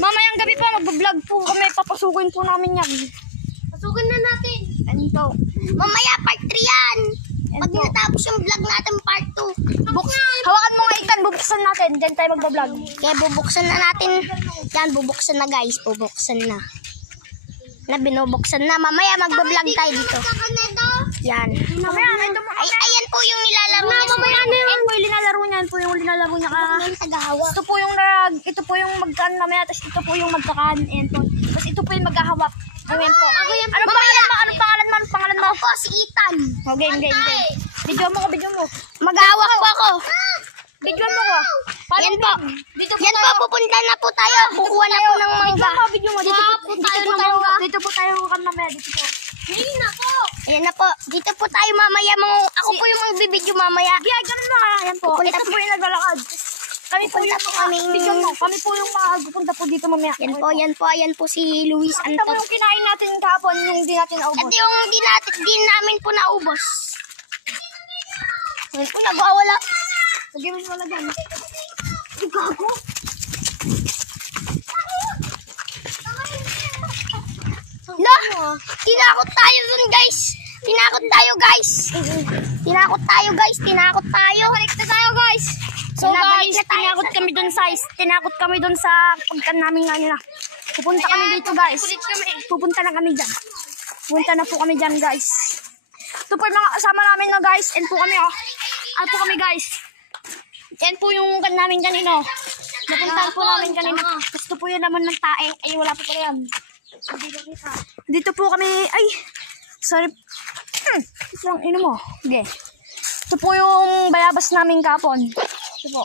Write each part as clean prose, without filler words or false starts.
Mamayang gabi po, mag-vlog po kami. Papasukin po namin yan. Pasukin na natin. Ito. Mamaya part 3 yan. Pag natapos yung vlog natin, part 2. Hawakan mo nga ikan, bubuksan natin. Diyan tayo mag-vlog. Kaya bubuksan na natin. Yan, bubuksan na guys. Bubuksan na. Binubuksan na. Mamaya mag-vlog tayo dito. Yan. Mamaya, ito mo. Ayan po yung nilalaro niya. Ayan po yung linalaro niya. Ayan po yung linalaro niya. Ito po yung magkaan mamaya. Tapos ito po yung magkakaan. Ayan po. Tapos ito po yung maghahawak. Ayan po. Anong pangalan mo? Ako, si Ethan. Oh, game. Video mo. Mag-ahawak po ako. Video mo ko. Yan po. Yan po, pupunta na po tayo. Kukuha na po ng mangga. Video mo. Dito po tayo kan mamaya. Dito po. Ayan na po. Dito po tayo mamaya. Ako po yung magbibideo mamaya. Ganun na. Ayan po. Ito po yung naglalakad. Kami po yung pupunta po dito mamaya. Yan po si Luis Ito po Anton. yung kinain natin kahapon, yung hindi natin naubos. Ito yung di namin po naubos. Ayan po, nagwawala. Lagyan mo wala dyan. Gago. La, tinakot tayo dun guys. Tinakot tayo guys. Balik na tayo guys. So guys, tinakot kami dun sa pagkan namin ngayon na. Pupunta kami dito guys. Pupunta na kami dyan. Pupunta na po kami dyan guys. Ito po yung mga kasama namin na guys. And po kami Ano po kami guys. Yan po yung kan namin kanino. Napuntahan po namin kanino. Gusto po yun naman ng tae. Ay wala po pala yan. Dito po kami. Ay. Sorry. Ito lang ino mo. Okay. Ito po yung bayabas namin kapon. Ito po.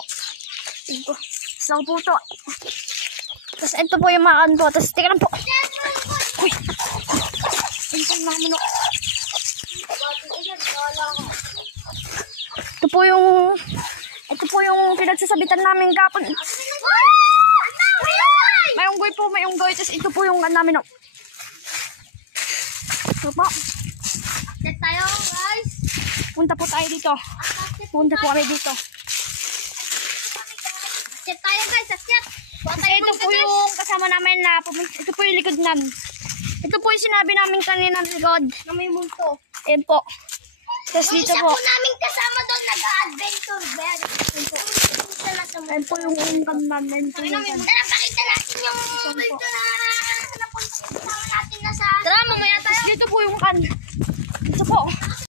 Isang po ito. Tapos ito po yung mga kanto. Tapos tika lang po. Uy. Ito yung mga manok. Ito po yung pinagsasabitan namin kapon. May unggoy. Tapos ito po yung namin. Ito po. Set tayo guys. Punta po tayo dito. Punta po kami dito. Set tayo guys. Set. Ito po yung kasama namin na ito po yung likod namin. Ito po yung sinabi namin kanina ng likod na may multo. Ayan po. Tapos dito Isa po. po namin kasama doon nag-adventure. Ayan po yung umkan namin. Tara, pakita natin yung multo na napunta natin na sa... Tara, mamaya tayo. Dito po yung kan. Ito po.